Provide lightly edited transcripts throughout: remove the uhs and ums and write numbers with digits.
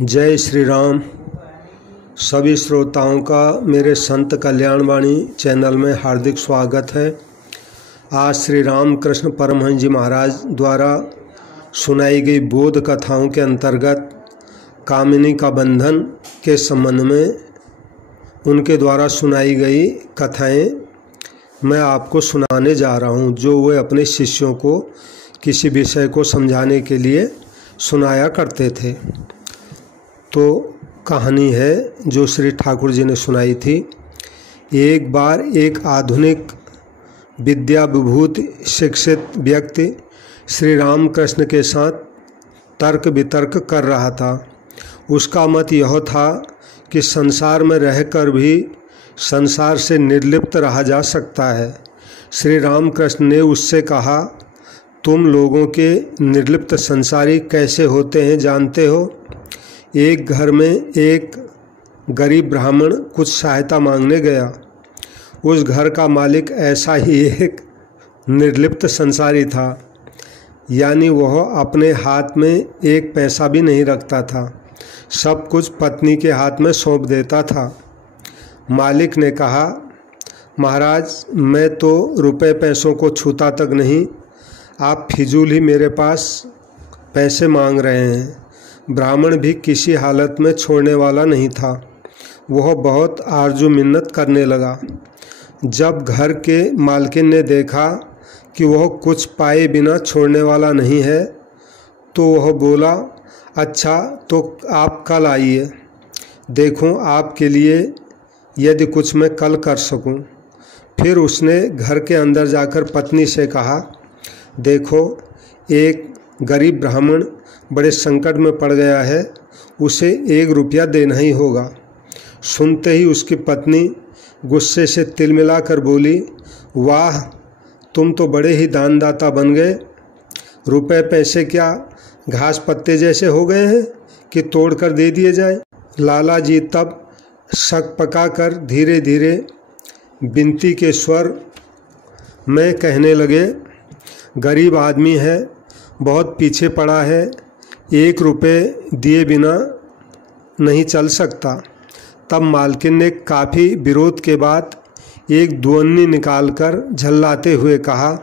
जय श्री राम। सभी श्रोताओं का मेरे संत कल्याणवाणी चैनल में हार्दिक स्वागत है। आज श्री राम कृष्ण परमहंस जी महाराज द्वारा सुनाई गई बोध कथाओं के अंतर्गत कामिनी का बंधन के संबंध में उनके द्वारा सुनाई गई कथाएं मैं आपको सुनाने जा रहा हूं, जो वे अपने शिष्यों को किसी विषय को समझाने के लिए सुनाया करते थे। तो कहानी है जो श्री ठाकुर जी ने सुनाई थी। एक बार एक आधुनिक विद्या विभूत शिक्षित व्यक्ति श्री राम कृष्ण के साथ तर्क वितर्क कर रहा था। उसका मत यह था कि संसार में रहकर भी संसार से निर्लिप्त रहा जा सकता है। श्री राम कृष्ण ने उससे कहा, तुम लोगों के निर्लिप्त संसारी कैसे होते हैं जानते हो? एक घर में एक गरीब ब्राह्मण कुछ सहायता मांगने गया। उस घर का मालिक ऐसा ही एक निर्लिप्त संसारी था, यानी वह अपने हाथ में एक पैसा भी नहीं रखता था, सब कुछ पत्नी के हाथ में सौंप देता था। मालिक ने कहा, महाराज मैं तो रुपए पैसों को छूता तक नहीं, आप फिजूल ही मेरे पास पैसे मांग रहे हैं। ब्राह्मण भी किसी हालत में छोड़ने वाला नहीं था। वह बहुत आरजू मिन्नत करने लगा। जब घर के मालकिन ने देखा कि वह कुछ पाए बिना छोड़ने वाला नहीं है, तो वह बोला, अच्छा तो आप कल आइए, देखूं आपके लिए यदि कुछ मैं कल कर सकूं। फिर उसने घर के अंदर जाकर पत्नी से कहा, देखो एक गरीब ब्राह्मण बड़े संकट में पड़ गया है, उसे 1 रुपया देना ही होगा। सुनते ही उसकी पत्नी गुस्से से तिलमिलाकर बोली, वाह तुम तो बड़े ही दानदाता बन गए। रुपए पैसे क्या घास पत्ते जैसे हो गए हैं कि तोड़ कर दे दिए जाए। लाला जी तब शक पकाकर धीरे धीरे विनती के स्वर में कहने लगे, गरीब आदमी है, बहुत पीछे पड़ा है, 1 रुपये दिए बिना नहीं चल सकता। तब मालकिन ने काफ़ी विरोध के बाद एक दुअन्नी निकालकर झल्लाते हुए कहा,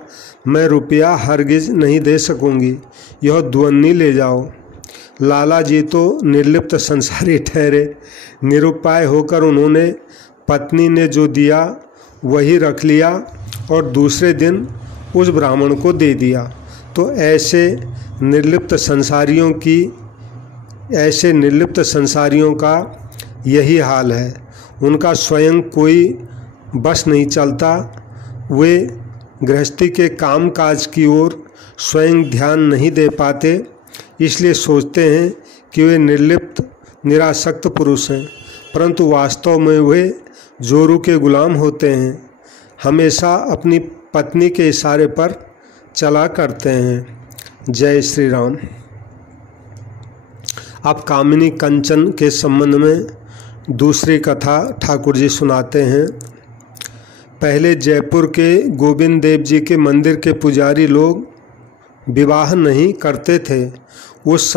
मैं रुपया हरगिज नहीं दे सकूंगी, यह दुअन्नी ले जाओ। लाला जी तो निर्लिप्त संसारी ठहरे। निरुपाय होकर उन्होंने पत्नी ने जो दिया वही रख लिया और दूसरे दिन उस ब्राह्मण को दे दिया। तो ऐसे निर्लिप्त संसारियों का यही हाल है। उनका स्वयं कोई बस नहीं चलता। वे गृहस्थी के काम काज की ओर स्वयं ध्यान नहीं दे पाते, इसलिए सोचते हैं कि वे निर्लिप्त निरासक्त पुरुष हैं, परंतु वास्तव में वे जोरू के गुलाम होते हैं, हमेशा अपनी पत्नी के इशारे पर चला करते हैं। जय श्री राम। अब कामिनी कंचन के संबंध में दूसरी कथा ठाकुर जी सुनाते हैं। पहले जयपुर के गोविंद देव जी के मंदिर के पुजारी लोग विवाह नहीं करते थे। उस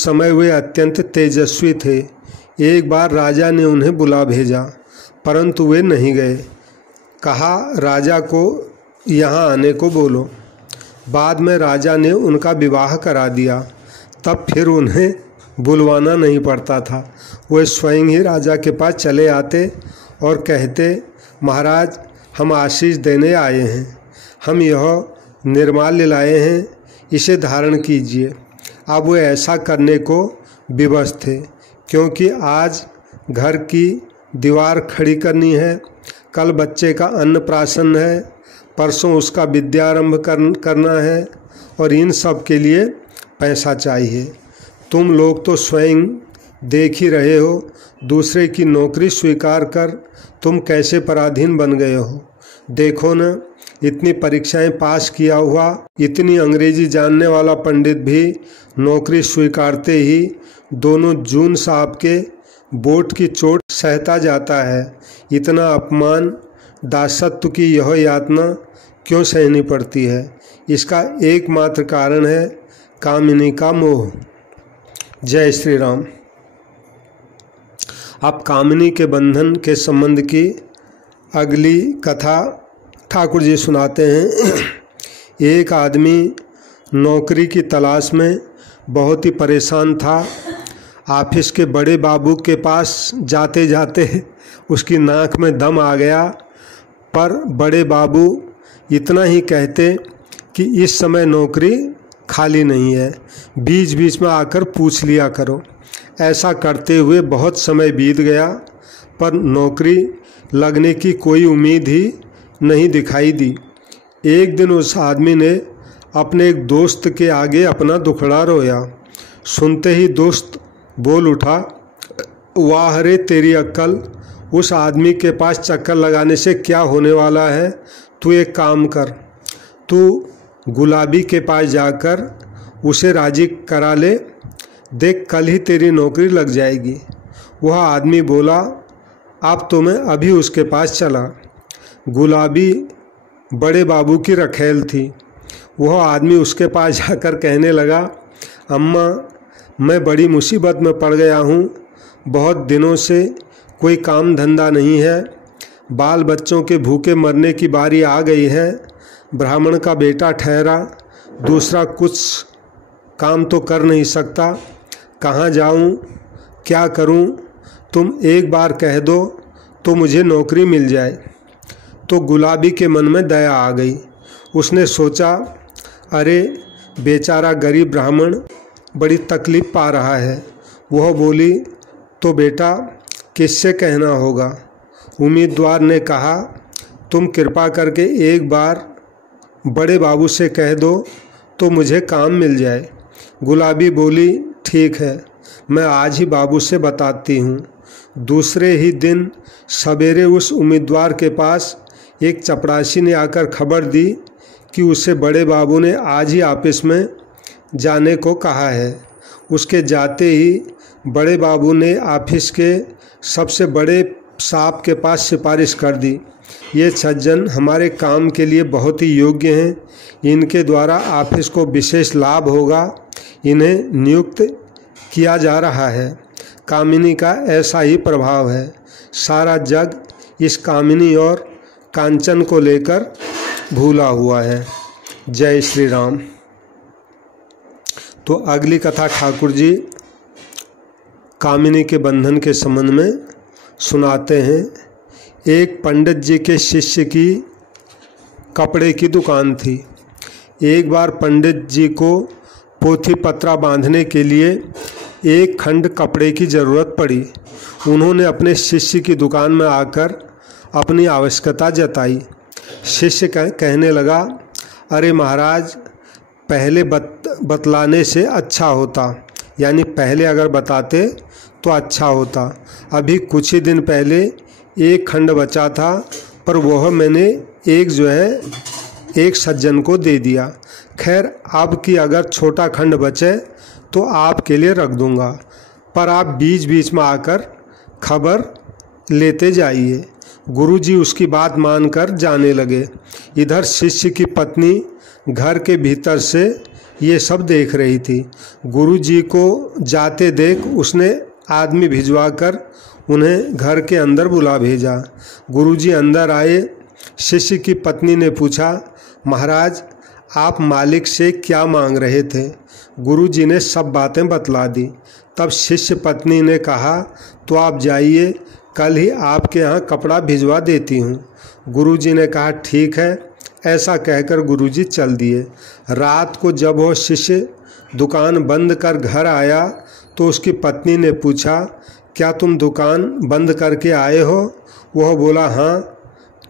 समय वे अत्यंत तेजस्वी थे। एक बार राजा ने उन्हें बुला भेजा, परंतु वे नहीं गए। कहा, राजा को यहाँ आने को बोलो। बाद में राजा ने उनका विवाह करा दिया। तब फिर उन्हें बुलवाना नहीं पड़ता था, वे स्वयं ही राजा के पास चले आते और कहते, महाराज हम आशीष देने आए हैं, हम यह निर्माल्य लाए हैं, इसे धारण कीजिए। अब वे ऐसा करने को विवश थे, क्योंकि आज घर की दीवार खड़ी करनी है, कल बच्चे का अन्नप्राशन है, परसों उसका विद्यारंभ करना है और इन सब के लिए पैसा चाहिए। तुम लोग तो स्वयं देख ही रहे हो, दूसरे की नौकरी स्वीकार कर तुम कैसे पराधीन बन गए हो। देखो न, इतनी परीक्षाएं पास किया हुआ, इतनी अंग्रेजी जानने वाला पंडित भी नौकरी स्वीकारते ही दोनों जून साहब के बोट की चोट सहता जाता है। इतना अपमान, दासत्व की यह यातना क्यों सहनी पड़ती है? इसका एकमात्र कारण है कामिनी का मोह। जय श्री राम। अब कामिनी के बंधन के संबंध की अगली कथा ठाकुर जी सुनाते हैं। एक आदमी नौकरी की तलाश में बहुत ही परेशान था। ऑफिस के बड़े बाबू के पास जाते जाते उसकी नाक में दम आ गया, पर बड़े बाबू इतना ही कहते कि इस समय नौकरी खाली नहीं है, बीच बीच में आकर पूछ लिया करो। ऐसा करते हुए बहुत समय बीत गया, पर नौकरी लगने की कोई उम्मीद ही नहीं दिखाई दी। एक दिन उस आदमी ने अपने एक दोस्त के आगे अपना दुखड़ा रोया। सुनते ही दोस्त बोल उठा, वाह रे तेरी अक्ल, उस आदमी के पास चक्कर लगाने से क्या होने वाला है। तू एक काम कर, तू गुलाबी के पास जाकर उसे राजी करा ले, देख कल ही तेरी नौकरी लग जाएगी। वह आदमी बोला, अब तो मैं अभी उसके पास चला। गुलाबी बड़े बाबू की रखेल थी। वह आदमी उसके पास जाकर कहने लगा, अम्मा मैं बड़ी मुसीबत में पड़ गया हूँ, बहुत दिनों से कोई काम धंधा नहीं है, बाल बच्चों के भूखे मरने की बारी आ गई है। ब्राह्मण का बेटा ठहरा, दूसरा कुछ काम तो कर नहीं सकता, कहाँ जाऊँ, क्या करूँ, तुम एक बार कह दो तो मुझे नौकरी मिल जाए। तो गुलाबी के मन में दया आ गई। उसने सोचा, अरे बेचारा गरीब ब्राह्मण बड़ी तकलीफ़ पा रहा है। वह बोली, तो बेटा किससे कहना होगा। उम्मीदवार ने कहा, तुम कृपा करके एक बार बड़े बाबू से कह दो तो मुझे काम मिल जाए। गुलाबी बोली, ठीक है, मैं आज ही बाबू से बताती हूँ। दूसरे ही दिन सवेरे उस उम्मीदवार के पास एक चपरासी ने आकर खबर दी कि उसे बड़े बाबू ने आज ही ऑफिस में जाने को कहा है। उसके जाते ही बड़े बाबू ने ऑफिस के सबसे बड़े साहब के पास सिफारिश कर दी, ये सज्जन हमारे काम के लिए बहुत ही योग्य हैं, इनके द्वारा ऑफिस को विशेष लाभ होगा, इन्हें नियुक्त किया जा रहा है। कामिनी का ऐसा ही प्रभाव है। सारा जग इस कामिनी और कांचन को लेकर भूला हुआ है। जय श्री राम। तो अगली कथा ठाकुर जी कामिनी के बंधन के संबंध में सुनाते हैं। एक पंडित जी के शिष्य की कपड़े की दुकान थी। एक बार पंडित जी को पोथी पत्रा बांधने के लिए एक खंड कपड़े की ज़रूरत पड़ी। उन्होंने अपने शिष्य की दुकान में आकर अपनी आवश्यकता जताई। शिष्य कहने लगा, अरे महाराज, पहले बतलाने से अच्छा होता, यानी पहले अगर बताते तो अच्छा होता। अभी कुछ ही दिन पहले एक खंड बचा था, पर वह मैंने एक सज्जन को दे दिया। खैर अब की अगर छोटा खंड बचे तो आपके लिए रख दूंगा, पर आप बीच बीच में आकर खबर लेते जाइए। गुरुजी उसकी बात मानकर जाने लगे। इधर शिष्य की पत्नी घर के भीतर से ये सब देख रही थी। गुरुजी को जाते देख उसने आदमी भिजवाकर उन्हें घर के अंदर बुला भेजा। गुरुजी अंदर आए। शिष्य की पत्नी ने पूछा, महाराज आप मालिक से क्या मांग रहे थे। गुरुजी ने सब बातें बतला दी। तब शिष्य पत्नी ने कहा, तो आप जाइए, कल ही आपके यहाँ कपड़ा भिजवा देती हूँ। गुरुजी ने कहा, ठीक है। ऐसा कहकर गुरुजी चल दिए। रात को जब वह शिष्य दुकान बंद कर घर आया तो उसकी पत्नी ने पूछा, क्या तुम दुकान बंद करके आए हो। वह बोला, हाँ।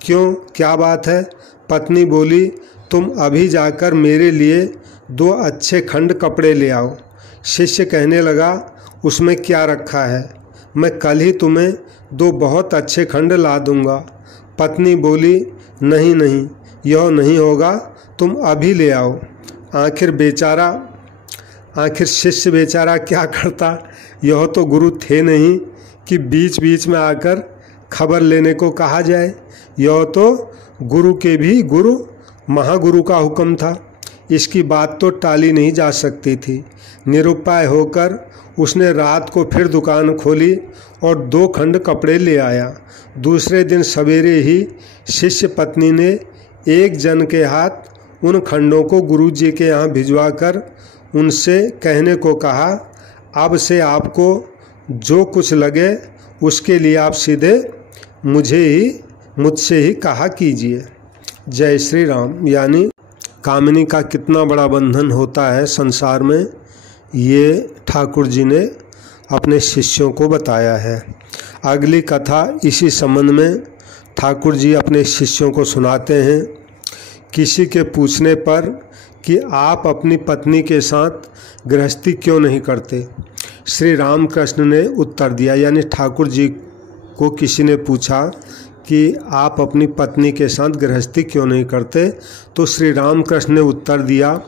क्यों, क्या बात है। पत्नी बोली, तुम अभी जाकर मेरे लिए 2 अच्छे खंड कपड़े ले आओ। शिष्य कहने लगा, उसमें क्या रखा है, मैं कल ही तुम्हें 2 बहुत अच्छे खंड ला दूंगा। पत्नी बोली, नहीं नहीं, यह नहीं होगा, तुम अभी ले आओ। आखिर शिष्य बेचारा क्या करता। यह तो गुरु थे नहीं कि बीच बीच में आकर खबर लेने को कहा जाए। यह तो गुरु के भी गुरु महागुरु का हुक्म था। इसकी बात तो टाली नहीं जा सकती थी। निरुपाय होकर उसने रात को फिर दुकान खोली और 2 खंड कपड़े ले आया। दूसरे दिन सवेरे ही शिष्य पत्नी ने एक जन के हाथ उन खंडों को गुरुजी के यहाँ भिजवाकर उनसे कहने को कहा, अब से आपको जो कुछ लगे उसके लिए आप सीधे मुझसे ही कहा कीजिए। जय श्री राम। यानी कामिनी का कितना बड़ा बंधन होता है संसार में, ये ठाकुर जी ने अपने शिष्यों को बताया है। अगली कथा इसी संबंध में ठाकुर जी अपने शिष्यों को सुनाते हैं। किसी के पूछने पर कि आप अपनी पत्नी के साथ गृहस्थी क्यों नहीं करते, श्री रामकृष्ण ने उत्तर दिया। यानी ठाकुर जी को किसी ने पूछा कि आप अपनी पत्नी के साथ गृहस्थी क्यों नहीं करते, तो श्री रामकृष्ण ने उत्तर दिया,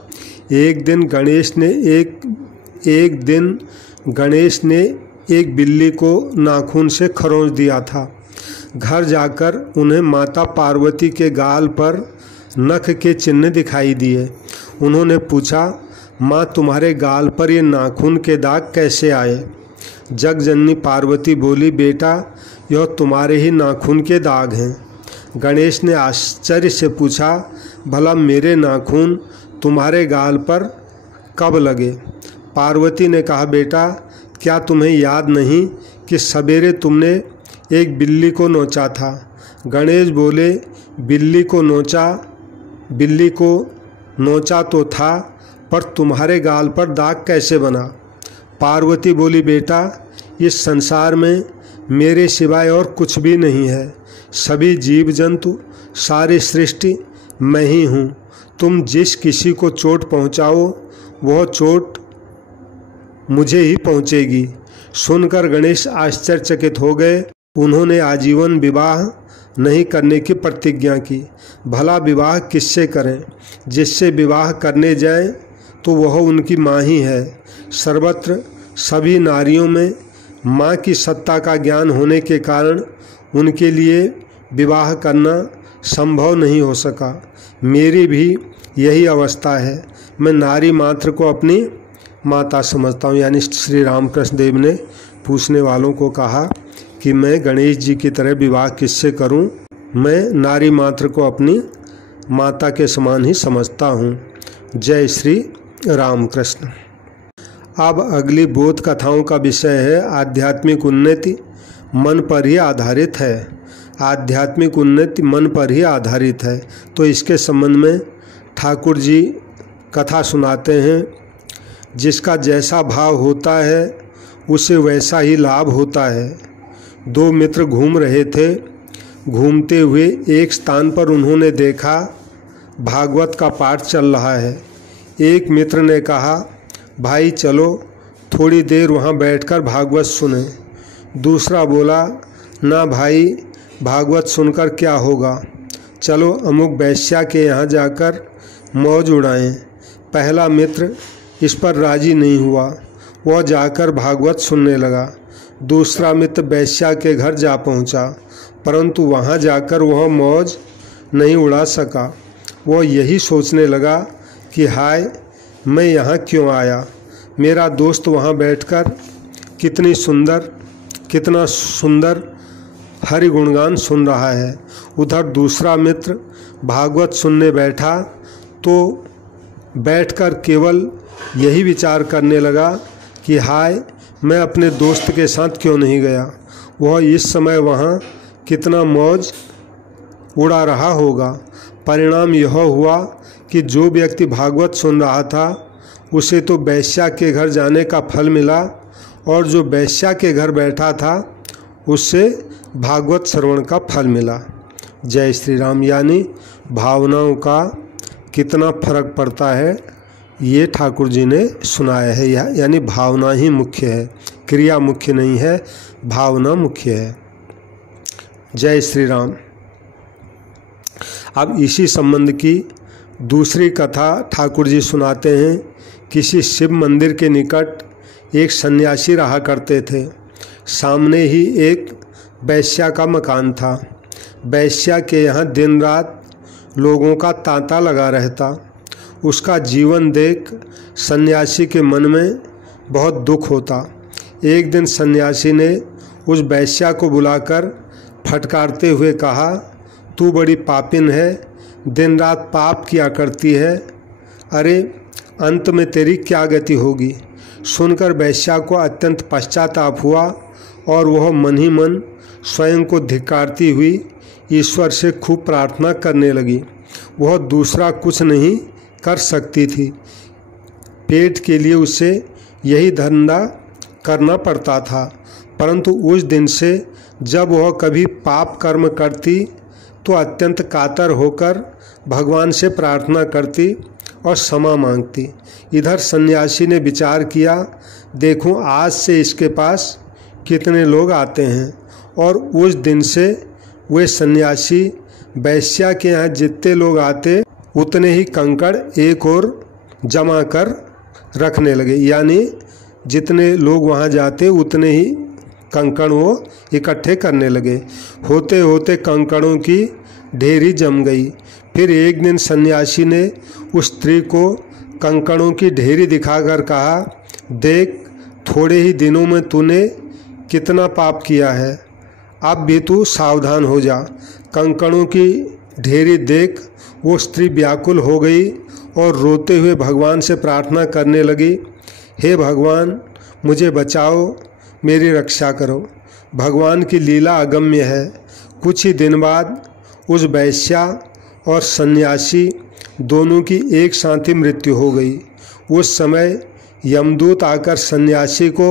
एक दिन गणेश ने एक बिल्ली को नाखून से खरोंच दिया था। घर जाकर उन्हें माता पार्वती के गाल पर नख के चिन्ह दिखाई दिए। उन्होंने पूछा, माँ तुम्हारे गाल पर ये नाखून के दाग कैसे आए? जगजननी पार्वती बोली, बेटा यह तुम्हारे ही नाखून के दाग हैं। गणेश ने आश्चर्य से पूछा, भला मेरे नाखून तुम्हारे गाल पर कब लगे? पार्वती ने कहा, बेटा क्या तुम्हें याद नहीं कि सवेरे तुमने एक बिल्ली को नोचा था? गणेश बोले, बिल्ली को नोचा तो था, पर तुम्हारे गाल पर दाग कैसे बना? पार्वती बोली, बेटा इस संसार में मेरे सिवाय और कुछ भी नहीं है। सभी जीव जंतु, सारी सृष्टि मैं ही हूँ। तुम जिस किसी को चोट पहुँचाओ वह चोट मुझे ही पहुँचेगी। सुनकर गणेश आश्चर्यचकित हो गए। उन्होंने आजीवन विवाह नहीं करने की प्रतिज्ञा की। भला विवाह किससे करें? जिससे विवाह करने जाएं तो वह उनकी माँ ही है। सर्वत्र सभी नारियों में माँ की सत्ता का ज्ञान होने के कारण उनके लिए विवाह करना संभव नहीं हो सका। मेरी भी यही अवस्था है। मैं नारी मात्र को अपनी माता समझता हूँ। यानी श्री रामकृष्ण देव ने पूछने वालों को कहा कि मैं गणेश जी की तरह विवाह किससे करूं? मैं नारी मात्र को अपनी माता के समान ही समझता हूं। जय श्री रामकृष्ण। अब अगली बोध कथाओं का विषय है आध्यात्मिक उन्नति मन पर ही आधारित है। आध्यात्मिक उन्नति मन पर ही आधारित है। तो इसके संबंध में ठाकुर जी कथा सुनाते हैं। जिसका जैसा भाव होता है उसे वैसा ही लाभ होता है। 2 मित्र घूम रहे थे। घूमते हुए एक स्थान पर उन्होंने देखा भागवत का पाठ चल रहा है। एक मित्र ने कहा, भाई चलो थोड़ी देर वहाँ बैठकर भागवत सुने। दूसरा बोला, ना भाई भागवत सुनकर क्या होगा, चलो अमुक वैश्या के यहाँ जाकर मौज उड़ाएं। पहला मित्र इस पर राजी नहीं हुआ। वह जाकर भागवत सुनने लगा। दूसरा मित्र वैश्या के घर जा पहुंचा, परंतु वहां जाकर वह मौज नहीं उड़ा सका। वह यही सोचने लगा कि हाय मैं यहाँ क्यों आया। मेरा दोस्त वहाँ बैठकर कितना सुंदर हरि गुणगान सुन रहा है। उधर दूसरा मित्र भागवत सुनने बैठा तो बैठकर केवल यही विचार करने लगा कि हाय मैं अपने दोस्त के साथ क्यों नहीं गया। वह इस समय वहाँ कितना मौज उड़ा रहा होगा। परिणाम यह हुआ कि जो व्यक्ति भागवत सुन रहा था उसे तो वैश्या के घर जाने का फल मिला, और जो वैश्या के घर बैठा था उससे भागवत श्रवण का फल मिला। जय श्री राम। यानी भावनाओं का कितना फर्क पड़ता है ये ठाकुर जी ने सुनाया है। यानी भावना ही मुख्य है, क्रिया मुख्य नहीं है, भावना मुख्य है। जय श्री राम। अब इसी संबंध की दूसरी कथा ठाकुर जी सुनाते हैं। किसी शिव मंदिर के निकट एक सन्यासी रहा करते थे। सामने ही एक वैश्या का मकान था। वैश्या के यहाँ दिन रात लोगों का तांता लगा रहता। उसका जीवन देख सन्यासी के मन में बहुत दुख होता। एक दिन सन्यासी ने उस वेश्या को बुलाकर फटकारते हुए कहा, तू बड़ी पापिन है, दिन रात पाप किया करती है। अरे अंत में तेरी क्या गति होगी। सुनकर वेश्या को अत्यंत पश्चाताप हुआ और वह मन ही मन स्वयं को धिक्कारती हुई ईश्वर से खूब प्रार्थना करने लगी। वह दूसरा कुछ नहीं कर सकती थी, पेट के लिए उसे यही धंधा करना पड़ता था। परंतु उस दिन से जब वह कभी पाप कर्म करती तो अत्यंत कातर होकर भगवान से प्रार्थना करती और क्षमा मांगती। इधर सन्यासी ने विचार किया, देखूं आज से इसके पास कितने लोग आते हैं। और उस दिन से वे सन्यासी वेश्या के यहाँ जितने लोग आते उतने ही कंकड़ एक और जमा कर रखने लगे, यानी जितने लोग वहाँ जाते उतने ही कंकड़ वो इकट्ठे करने लगे। होते होते कंकड़ों की ढेरी जम गई। फिर एक दिन सन्यासी ने उस स्त्री को कंकड़ों की ढेरी दिखाकर कहा, देख थोड़े ही दिनों में तूने कितना पाप किया है, अब भी तू सावधान हो जा। कंकड़ों की ढेरी देख वो स्त्री व्याकुल हो गई और रोते हुए भगवान से प्रार्थना करने लगी, हे भगवान मुझे बचाओ, मेरी रक्षा करो। भगवान की लीला अगम्य है। कुछ ही दिन बाद उस वेश्या और सन्यासी दोनों की एक साथ ही मृत्यु हो गई। उस समय यमदूत आकर सन्यासी को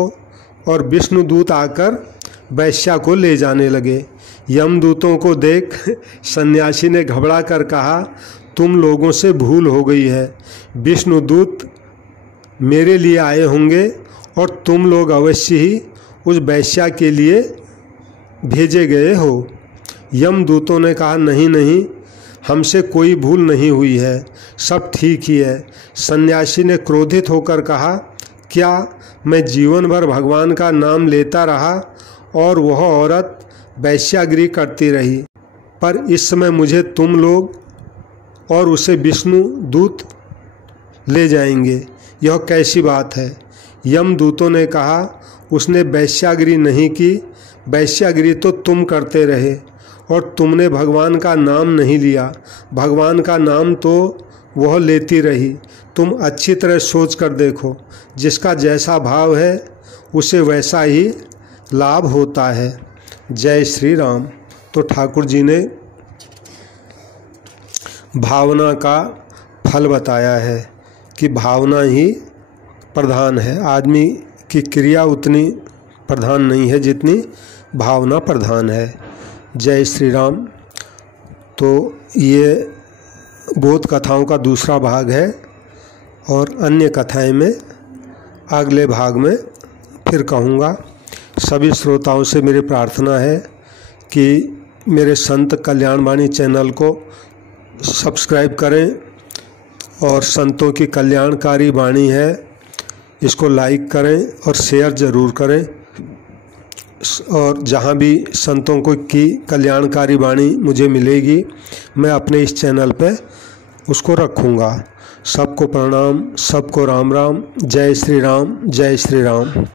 और विष्णुदूत आकर वेश्या को ले जाने लगे। यमदूतों को देख सन्यासी ने घबरा कर कहा, तुम लोगों से भूल हो गई है, विष्णुदूत मेरे लिए आए होंगे और तुम लोग अवश्य ही उस वेश्या के लिए भेजे गए हो। यमदूतों ने कहा, नहीं नहीं, हमसे कोई भूल नहीं हुई है, सब ठीक ही है। सन्यासी ने क्रोधित होकर कहा, क्या मैं जीवन भर भगवान का नाम लेता रहा और वह औरत वेश्यागिरी करती रही, पर इस समय मुझे तुम लोग और उसे विष्णु दूत ले जाएंगे, यह कैसी बात है। यमदूतों ने कहा, उसने वेश्यागिरी नहीं की, वेश्यागिरी तो तुम करते रहे और तुमने भगवान का नाम नहीं लिया, भगवान का नाम तो वह लेती रही। तुम अच्छी तरह सोच कर देखो, जिसका जैसा भाव है उसे वैसा ही लाभ होता है। जय श्री राम। तो ठाकुर जी ने भावना का फल बताया है कि भावना ही प्रधान है। आदमी की क्रिया उतनी प्रधान नहीं है जितनी भावना प्रधान है। जय श्री राम। तो ये बोध कथाओं का दूसरा भाग है और अन्य कथाएं में अगले भाग में फिर कहूँगा। सभी श्रोताओं से मेरी प्रार्थना है कि मेरे संत कल्याणवाणी चैनल को सब्सक्राइब करें और संतों की कल्याणकारी वाणी है इसको लाइक करें और शेयर ज़रूर करें। और जहाँ भी संतों को की कल्याणकारी वाणी मुझे मिलेगी मैं अपने इस चैनल पे उसको रखूँगा। सबको प्रणाम, सबको राम राम। जय श्री राम, जय श्री राम।